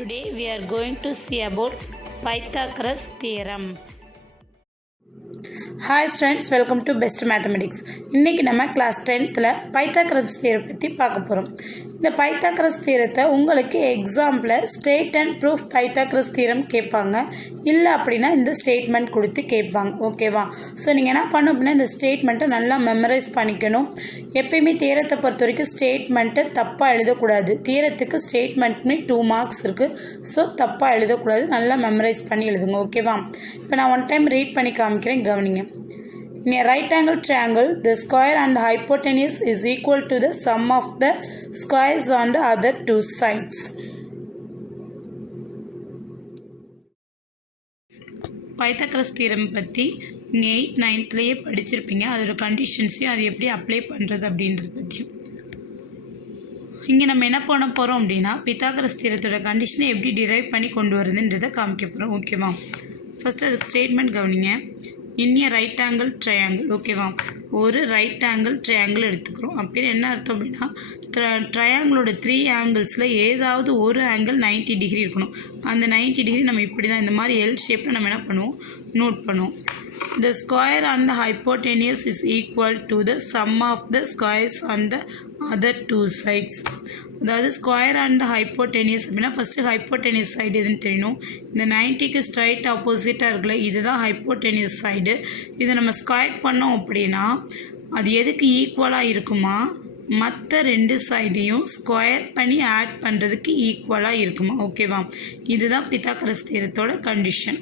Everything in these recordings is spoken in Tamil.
Today we are going to see about Pythagoras theorem. Hi students, welcome to Best Mathematics. இன்னைக்கு நம்ம கிளாஸ் 10th பைத்தாகரஸ் தியரம் பற்றி பார்க்க போகிறோம். இந்த பைத்தாகரஸ் தியரத்தை உங்களுக்கு example state and proof Pythagoras theorem கேட்பாங்க. இல்லை அப்படின்னா இந்த ஸ்டேட்மெண்ட் கொடுத்து கேட்பாங்க. ஓகேவா? ஸோ நீங்கள் என்ன பண்ணணும் அப்படின்னா இந்த ஸ்டேட்மெண்ட்டை நல்லா மெமரைஸ் பண்ணிக்கணும். எப்பயுமே தியரத்தை பொறுத்த வரைக்கும் ஸ்டேட்மெண்ட்டை தப்பாக எழுதக்கூடாது. தியரத்துக்கு ஸ்டேட்மெண்ட்னு 2 மார்க்ஸ் இருக்குது. ஸோ தப்பாக எழுதக்கூடாது. நல்லா மெமரைஸ் பண்ணி எழுதுங்க. ஓகேவா? இப்போ நான் ஒன் டைம் ரீட் பண்ணி காமிக்கிறேன், கவனிங்க. In a right angle triangle, the square and the hypotenuse is equal to the sum of the squares on the other two sides. Pythagoras theorem பற்றி நீங்கள் 8th 9thலேயே படிச்சிருப்பீங்க. அதோட கண்டிஷன்ஸையும் அது எப்படி அப்ளை பண்ணுறது அப்படின்றது பற்றியும். இங்கே நம்ம என்ன பண்ண போகிறோம் அப்படின்னா பைத்தாகரஸ் தியரத்தோட கண்டிஷனை எப்படி டிரைவ் பண்ணி கொண்டு வருதுன்றதை காமிக்க போகிறோம். ஓகேவா? ஃபஸ்ட்டு அதுக்கு ஸ்டேட்மெண்ட் கவனிங்க. இன் ஏ ரைட் ஆங்கிள் ட்ரையாங்கிள். ஓகேவா? ஒரு ரைட் ஆங்கிள் ட்ரையாங்கிள் எடுத்துக்கிறோம். அப்படின்னு என்ன அர்த்தம் அப்படின்னா ட்ரையாங்கிளோட 3 ஆங்கிள்ஸில் ஏதாவது ஒரு ஆங்கிள் 90 டிகிரி இருக்கணும். அந்த 90 டிகிரி நம்ம இப்படி தான் இந்த மாதிரி எல் ஷேப்பில் நம்ம என்ன பண்ணுவோம், நோட் பண்ணுவோம். The square and the hypotenuse is equal to the sum of the squares on the other two sides. அதாவது ஸ்கொயர் அண்ட் ஹைப்போடெனியஸ் அப்படின்னா ஃபஸ்ட்டு ஹைப்போடெனியஸ் சைடு எதுன்னு தெரியணும். இந்த 90க்கு ஸ்ட்ரைட் ஆப்போசிட்டாக இருக்குல்ல, இதுதான் ஹைப்போடெனியஸ் சைடு. இதை நம்ம ஸ்கொயர் பண்ணோம் அப்படின்னா அது எதுக்கு ஈக்குவலாக இருக்குமா, மற்ற 2 சைடையும் ஸ்கொயர் பண்ணி ஆட் பண்ணுறதுக்கு ஈக்குவலாக இருக்குமா. ஓகேவா? இதுதான் பைத்தாகரஸ் தியரத்தோட கண்டிஷன்.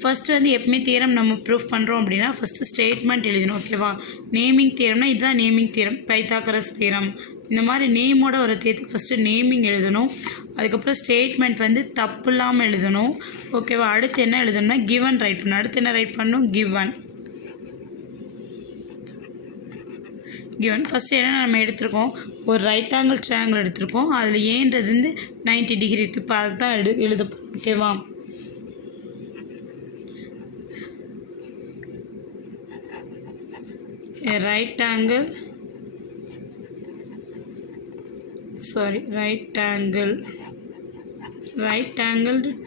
ஃபஸ்ட்டு வந்து எப்பவுமே தியரம் நம்ம ப்ரூஃப் பண்ணுறோம் அப்படின்னா ஃபஸ்ட்டு ஸ்டேட்மெண்ட் எழுதணும். ஓகேவா? நேமிங் தியரம்னா இதுதான் நேமிங் தியரம், பைத்தாகரஸ் தியரம். இந்த மாதிரி நேமோட ஒரு தேர்த்துக்கு ஃபஸ்ட்டு நேமிங் எழுதணும். அதுக்கப்புறம் ஸ்டேட்மெண்ட் வந்து தப்பு இல்லாமல் எழுதணும். ஓகேவா? அடுத்து என்ன எழுதணும்னா கிவன் ரைட் பண்ணணும். அடுத்து என்ன ரைட் பண்ணணும், கிவன். ஃபஸ்ட்டு என்ன நம்ம எடுத்திருக்கோம், ஒரு ரைட் ஆங்கிள் ட்ரையாங்கிள் எடுத்திருக்கோம். அதில் ஏன்றது வந்து 90 டிகிரி இருக்குது. இப்போ அதை தான் எழுத போகிறோம். ஓகேவா? a right angled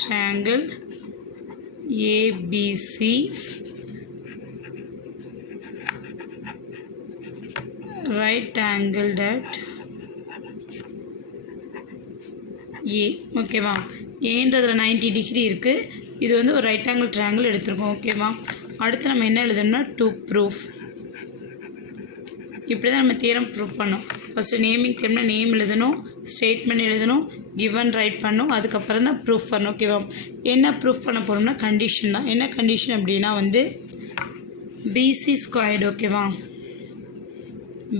triangle ABC right angled at A. ஓகேவா? ஏன்றதில் 90 டிகிரி இருக்குது. இது வந்து ஒரு ரைட் ஆங்கிள் ட்ரையாங்கிள் எடுத்திருக்கோம். ஓகேவா? அடுத்து நம்ம என்ன எழுதணும்னா டு ப்ரூஃப். இப்படி தான் நம்ம தியரம் ப்ரூஃப் பண்ணோம். ஃபஸ்ட்டு நேமிங் தியரம்னா நேம் எழுதணும், ஸ்டேட்மெண்ட் எழுதணும், கிவன் ரைட் பண்ணணும், அதுக்கப்புறம் தான் ப்ரூஃப் பண்ணணும். ஓகேவா? என்ன ப்ரூஃப் பண்ண போகிறோம்னா கண்டிஷன் தான். என்ன கண்டிஷன் அப்படின்னா வந்து பிசி ஸ்கொயர்டு. ஓகேவா?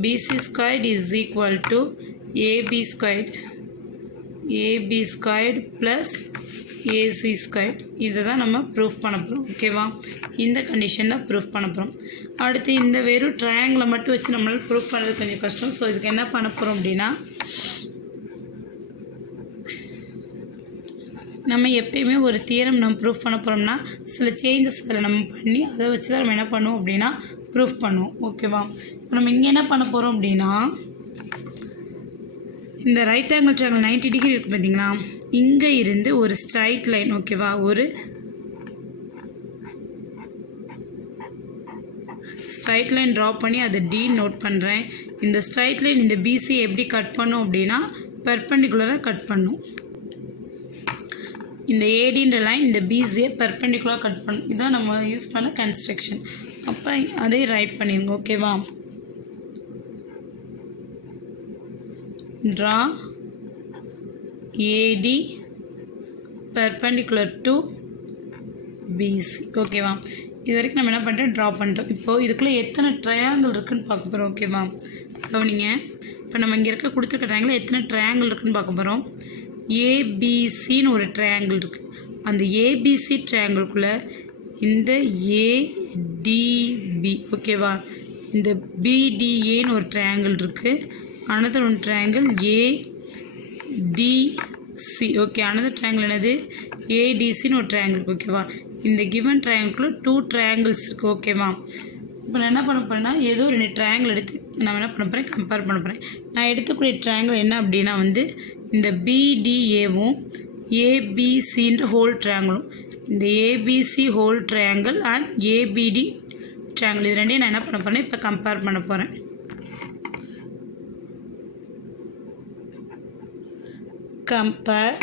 BC squared is equal to AB squared plus AC squared. இதை தான் நம்ம ப்ரூஃப் பண்ண போகிறோம். ஓகேவா? இந்த கண்டிஷன் தான் ப்ரூஃப் பண்ண போகிறோம். அடுத்து இந்த வெறும் ட்ரையாங்கிளை மட்டும் வச்சு நம்மளால் ப்ரூஃப் பண்ணுறது கொஞ்சம் கஷ்டம். ஸோ இதுக்கு என்ன பண்ண போகிறோம் அப்படின்னா நம்ம எப்பயுமே ஒரு தியரம் நம்ம ப்ரூஃப் பண்ண போகிறோம்னா சில சேஞ்சஸ் அதில் நம்ம பண்ணி அதை வச்சு தான் நம்ம என்ன பண்ணுவோம் அப்படின்னா ப்ரூஃப் பண்ணுவோம். ஓகேவா? இப்போ நம்ம இங்கே என்ன பண்ண போகிறோம் அப்படின்னா இந்த ரைட் ஆங்கிள் ட்ரையாங்கிள் 90 டிகிரி இருக்குது பார்த்தீங்களா, இங்கே இருந்து ஒரு ஸ்ட்ரைட் லைன். ஓகேவா? ஒரு ஸ்ட்ரைட் லைன் ட்ரா பண்ணி அதை டி நோட் பண்ணுறேன். இந்த ஸ்ட்ரைட் லைன் இந்த பிசி எப்படி கட் பண்ணும் அப்படின்னா பெர்பெண்டிகுலராக கட் பண்ணும். இந்த ஏடின்ற லைன் இந்த பிசியை பெர்பெண்டிகுலராக கட் பண்ணும். இதுதான் நம்ம யூஸ் பண்ண கன்ஸ்ட்ரக்ஷன். அப்போ அதே ரைட் பண்ணிடுங்க. ஓகேவா? Draw AD perpendicular to BC. ஓகேவா? இது வரைக்கும் நம்ம என்ன பண்ணுறோம், ட்ரா பண்ணுறோம். இப்போது இதுக்குள்ளே எத்தனை ட்ரையாங்கிள் இருக்குதுன்னு பார்க்க போகிறோம். ஓகேவா? கவனிங்க. இப்போ நம்ம இங்கே இருக்க கொடுத்துருக்க ட்ரையாங்கிள் எத்தனை ட்ரையாங்கிள் இருக்குதுன்னு பார்க்க போகிறோம். ஏபிசின்னு ஒரு ட்ரையாங்கிள் இருக்குது. அந்த ஏபிசி ட்ரையாங்கிள்குள்ளே இந்த ஏடிபி. ஓகேவா? இந்த பிடிஏன்னு ஒரு ட்ரையாங்கிள் இருக்குது. Another one triangle ADC. Okay, another triangle என்னது, ஏடிசின்னு ஒரு ட்ரையாங்கிள். ஓகேவா? இந்த கிவன் ட்ரையாங்கிள்குள்ளே 2 ட்ரையாங்கிள்ஸ் இருக்குது. ஓகேவா? இப்போ நான் என்ன பண்ண போகிறேன்னா ஏதோ 2 ட்ரையாங்கிள் எடுத்து நான் என்ன பண்ண போகிறேன், கம்பேர் பண்ண போகிறேன். நான் எடுத்துக்கூடிய ட்ரையாங்கிள் என்ன அப்படின்னா வந்து இந்த பிடிஏவும் ஏபிசின்ற ஹோல் ட்ரையாங்கிளும், இந்த ABC whole triangle and APD triangle இது ரெண்டையும் நான் என்ன பண்ண போகிறேன், இப்போ கம்பேர் பண்ண போகிறேன். Compare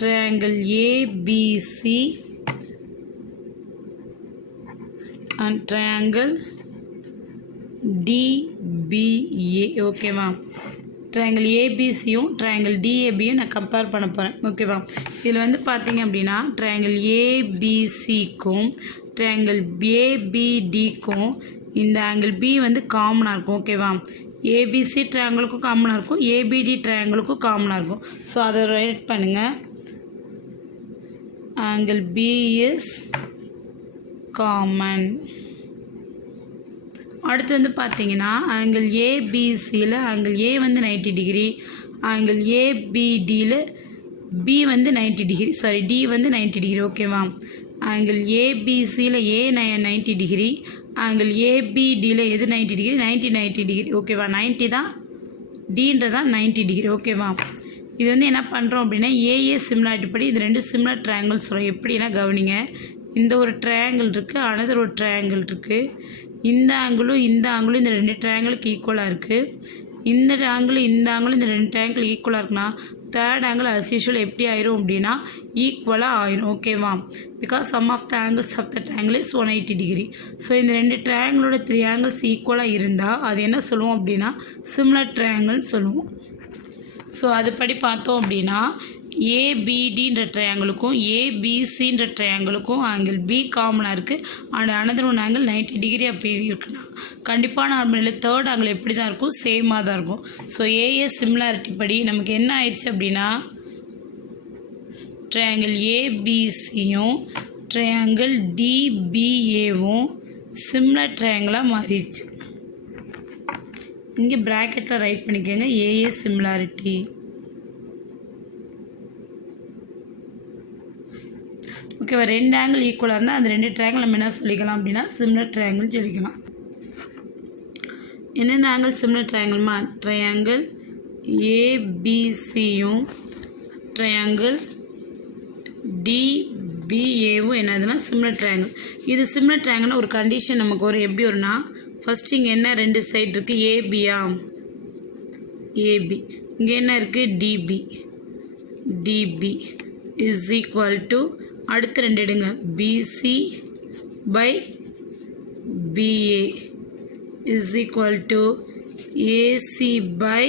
triangle ABC and triangle DBA. ஓகேவா? ட்ரையாங்கிள் ஏபிசியும் ட்ரையாங்கிள் டிஏபியும் நான் கம்பேர் பண்ண போகிறேன். ஓகேவா? இதில் வந்து பார்த்தீங்க அப்படின்னா ட்ரையாங்கிள் ஏபிசிக்கும் ட்ரையாங்கிள் ஏபிடிக்கும் இந்த ஆங்கிள் பி வந்து காமனாக இருக்கும். ஓகேவா? ஏபிசி ட்ரையாங்கிளுக்கும் காமனாக இருக்கும், ஏபிடி ட்ரையாங்கிளுக்கும் காமனாக இருக்கும். ஸோ அதை ரைட் பண்ணுங்கள். Angle B is common. அடுத்து வந்து பார்த்தீங்கன்னா ஆங்கிள் ஏபிசியில் ஆங்கிள் ஏ வந்து 90 டிகிரி, ஆங்கிள் ஏபிடியில் பி வந்து 90 டிகிரி, சாரி டி வந்து 90 டிகிரி. ஓகேவா? ஆங்கிள் ஏபிசியில் ஏ 90 டிகிரி, ஆங்கிள் ஏபிடியில் எது 90 டிகிரி, 90 டிகிரி. ஓகேவா? 90 தான் டீன்றதான் 90 டிகிரி. ஓகேவா? இது வந்து என்ன பண்ணுறோம் அப்படின்னா ஏஏ சிமிலாரிட்டி படி இது ரெண்டு சிமிலர் ட்ரையாங்கிள்ஸ் வரும். எப்படின்னா கவனிங்க, இந்த ஒரு ட்ரையாங்கிள் இருக்குது, அனதர் ஒரு ட்ரையாங்கிள் இருக்குது. இந்த ஆங்கிளும் இந்த ஆங்கிளும் இந்த ரெண்டு ட்ரையாங்கிளுக்கு ஈக்குவலாக இருக்குது. இந்த ஆங்கிளும் இந்த ஆங்கிளும் இந்த ரெண்டு ட்ரையாங்கிள் ஈக்குவலாக இருக்குன்னா தேர்ட் ஆங்கிள் அஸ் யூஷுவல் எப்படி ஆயிரும் அப்படின்னா ஈக்குவலாக ஆயிரும். ஓகேவா? Because sum of the angles of the triangle is 180 degree. So இந்த ரெண்டு ட்ரையாங்கிளோட 3 ஆங்கிள்ஸ் ஈக்குவலாக இருந்தால் அது என்ன சொல்லுவோம் அப்படின்னா சிமிலர் ட்ரையாங்கிள் சொல்லுவோம். ஸோ அதுபடி பார்த்தோம் அப்படின்னா ஏபிடின்ற ட்ரையாங்கிளுக்கும் ஏபிசின்ற ட்ரையாங்கிளுக்கும் ஆங்கிள் பி காமனாக இருக்குது. And another one angle 90 degree அப்படி இருக்குன்னா கண்டிப்பாக நார்மலில் தேர்ட் ஆங்கிள் எப்படி தான் இருக்கும், சேமாக தான் இருக்கும். ஸோ ஏஏ சிமிலாரிட்டி படி நமக்கு என்ன ஆயிடுச்சு அப்படின்னா ட்ரையாங்கிள் ஏபிசியும் ட்ரையாங்கிள் டிபிஏவும் சிமிலர் ட்ரையாங்கிளாக மாறிடுச்சு. இங்கே ப்ராக்கெட்டில் ரைட் பண்ணிக்கோங்க ஏஏ சிமிலாரிட்டி. ஓகேவா? ரெண்டு ஆங்கிள் ஈக்குவலாக இருந்தால் அந்த ரெண்டு ட்ரையாங்கிள் நம்ம என்ன சொல்லிக்கலாம் அப்படின்னா சிமிலர் ட்ரையாங்கிள் சொல்லிக்கலாம். எந்தெந்த ஆங்கிள் சிமிலர் ட்ரையாங்கிள்மா? ட்ரையாங்கிள் ஏபிசியும் ட்ரையாங்கிள் டிபிஏவும் என்னதுன்னா சிமிலர் ட்ரையாங்கிள். இது சிமிலர் ட்ரையாங்கிள்னா ஒரு கண்டிஷன் நமக்கு ஒரு எப்படி வரும்னா ஃபஸ்ட்டு இங்கே என்ன ரெண்டு சைடு இருக்குது, ஏபியா ஏபி, இங்கே என்ன இருக்குது DB, DB is equal to அடுத்து ரெண்டு எடுங்க BC by BA is equal to AC by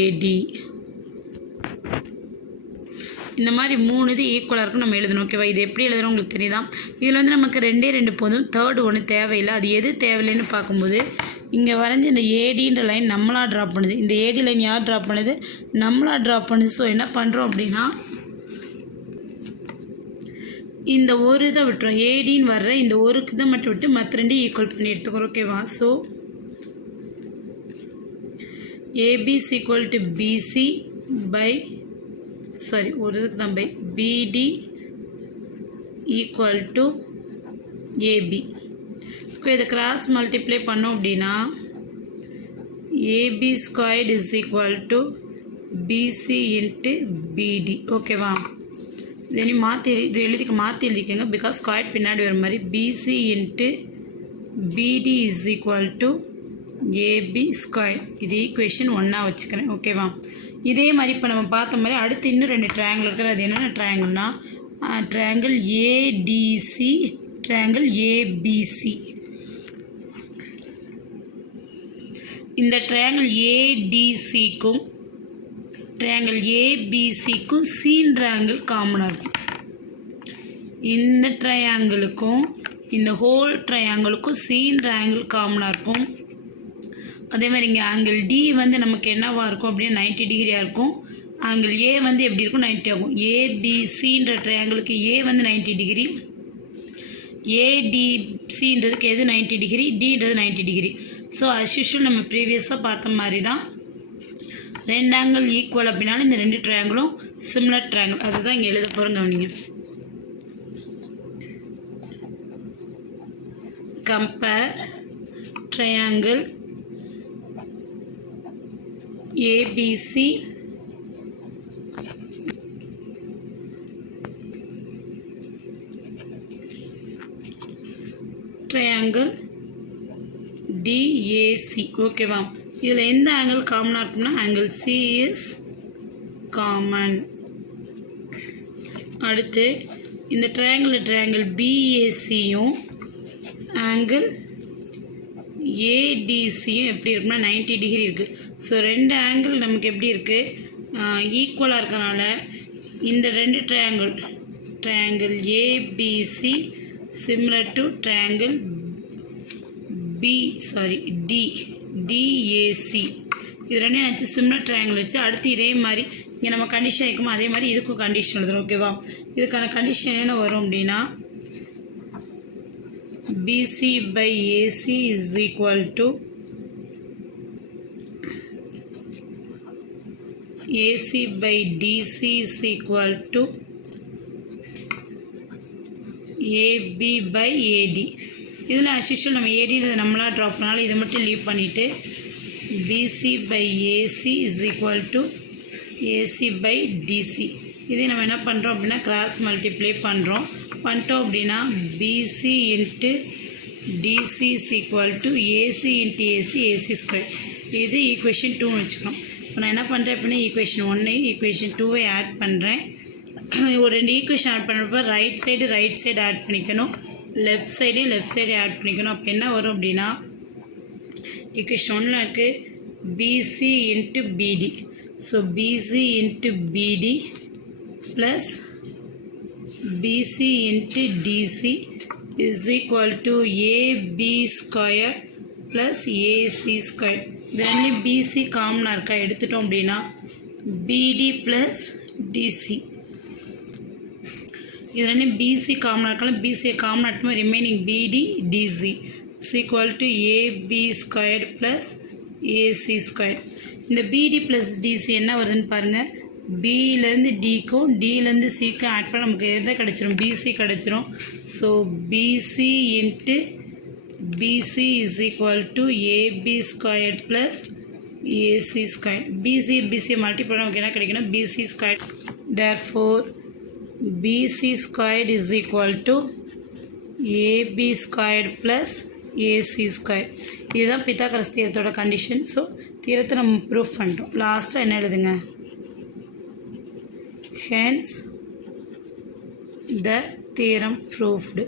AD. இந்த மாதிரி மூணு இது ஈக்குவலாக இருக்கும் நம்ம எழுதணும். ஓகேவா? இது எப்படி எழுதுறோம் உங்களுக்கு தெரியுதா? இதில் வந்து நமக்கு ரெண்டு போதும், தேர்டு ஒன்று தேவையில்லை. அது எது தேவையில்லைன்னு பார்க்கும்போது இங்கே வரைஞ்சி இந்த ஏடின்ற லைன் நம்மளாக ட்ராப் பண்ணுது. இந்த ஏடி லைன் யார் ட்ராப் பண்ணுது? நம்மளாக ட்ராப் பண்ணுது. ஸோ என்ன பண்ணுறோம் அப்படின்னா இந்த ஒரு இதை விட்டுரும், ஏடின்னு வர்ற இந்த ஒரு இதை மட்டும் விட்டு மற்ற ரெண்டு ஈக்குவல் பண்ணி எடுத்துக்கிறோம். ஓகேவா? So AB is equal to BC by sorry ஒரு இதுக்கு தான் by BD equal to AB. Okay, இதை கிராஸ் மல்டிப்ளை பண்ணோம் அப்படின்னா AB squared is equal to BC into BD. ஓகேவா? இதை நீ மாற்றி எழுதிக்கோங்க பிகாஸ் ஸ்கொயர்ட் பின்னாடி வர மாதிரி BC into BD is equal to AB square. இது ஈக்குவேஷன் 1 வச்சுக்கிறேன். ஓகேவா? இதே மாதிரி இப்போ நம்ம பார்த்த மாதிரி அடுத்து இன்னும் ரெண்டு ட்ரையாங்கிள் இருக்குது. அது என்னென்ன ட்ரையாங்கிள்னா ட்ரையாங்கிள் ஏடிசி ட்ரையாங்கிள் ஏபிசி. இந்த ட்ரையாங்கிள் ஏடிசிக்கும் ட்ரையாங்கிள் ஏபிசிக்கும் சீன்ற ஆங்கிள் காமனாக இருக்கும். இந்த ட்ரையாங்கிளுக்கும் இந்த ஹோல் ட்ரையாங்கிளுக்கும் சீன்ற ஆங்கிள் காமனாக இருக்கும். அதே மாதிரி இங்கே ஆங்கிள் டி வந்து நமக்கு என்னவாக இருக்கும் அப்படின்னா 90 டிகிரியாக இருக்கும். ஆங்கிள் ஏ வந்து எப்படி இருக்கும், 90 ஆகும். ஏபிசின்ற ட்ரையாங்கிளுக்கு ஏ வந்து 90 டிகிரி, ஏடிசின்றதுக்கு எது 90 டிகிரி, டின்றது 90 டிகிரி. ஸோ அஸ் யூஷுவல் நம்ம ப்ரீவியஸாக பார்த்த மாதிரி தான் ரெண்டு ஆங்கிள் ஈக்குவல் அப்படின்னாலும் இந்த ரெண்டு ட்ரையாங்கிளும் சிமிலர் ட்ரையாங்கிள். அதுதான் இங்கே எழுத போகிறோங்க. நீங்கள் compare triangle ABC triangle DAC. ஓகேவா? இதில் எந்த ஆங்கிள் காமனாக இருக்குன்னா ஆங்கிள் சி இஸ் காமன். அடுத்து இந்த ட்ரையாங்கிள் பிஏசியும் ஆங்கிள் ஏடிசியும் எப்படி இருக்குன்னா 90 டிகிரி இருக்குது. ஸோ ரெண்டு ஆங்கிள் நமக்கு எப்படி இருக்குது, ஈக்குவலாக இருக்கனால இந்த ரெண்டு triangle ABC similar to triangle DAC. இது ரெண்டையும் நினச்சி சிமிலர் ட்ரையாங்கிள் வச்சு அடுத்து இதே மாதிரி இங்கே நம்ம கண்டிஷன் வைக்குமோ அதே மாதிரி இதுக்கும் கண்டிஷன் எழுதுறோம். ஓகேவா? இதுக்கான கண்டிஷன் என்ன வரும் அப்படின்னா BC by AC is equal to AC by DC is equal to AB by AD. இதில் as usual நம்ம AD நம்மளாக ட்ராப் பண்ணாலும் இதை மட்டும் லீவ் பண்ணிவிட்டு BC by AC is equal to AC by DC. இதே நம்ம என்ன பண்ணுறோம் அப்படின்னா கிராஸ் மல்டிப்ளை பண்ணிட்டோம் அப்படின்னா BC into DC is equal to AC into AC square. இது ஈக்குவேஷன் 2ன்னு வச்சுக்கணும். இப்போ நான் என்ன பண்ணுறேன் அப்படின்னா ஈக்குவேஷன் 1ஐயும் ஈக்குவேஷன் 2ஐ ஆட் பண்ணுறேன். ஒரு ரெண்டு ஈக்குவேஷன் ஆட் பண்ணுறப்ப ரைட் சைடு ஆட் பண்ணிக்கணும், லெஃப்ட் சைடு ஆட் பண்ணிக்கணும். அப்போ என்ன வரும் அப்படின்னா ஈக்குவேஷன் 1ல் இருக்குது BC into BD. So BC into BD plus BC into DC is equal to AB square plus AC square. then BC காமனாக இருக்கா எடுத்துட்டோம் அப்படின்னா BD plus DC. இது ரெண்டு BC காமனாக இருக்கலாம், BC காமனாக எடுத்துமே remaining BD DC is equal to AB squared plus AC squared. இந்த BD plus DC என்ன வருதுன்னு பாருங்கள். பிலேருந்து டிக்கும் டிலேருந்து சிக்கும் ஆட் பண்ண நமக்கு எதை கிடச்சிரும், பிசி கிடச்சிரும். ஸோ BC into BC is equal to AB squared plus AC square. பிசியை மல்டிப்ளை நமக்கு என்ன கிடைக்கணும், BC square. Therefore BC squared is equal to AB squared plus AC square. இதுதான் பித்தாகரஸ் தியரத்தோட கண்டிஷன். ஸோ தியரத்தை நம்ம ப்ரூஃப் பண்ணிட்டோம். லாஸ்ட்டாக என்ன எழுதுங்க, hence the theorem proved.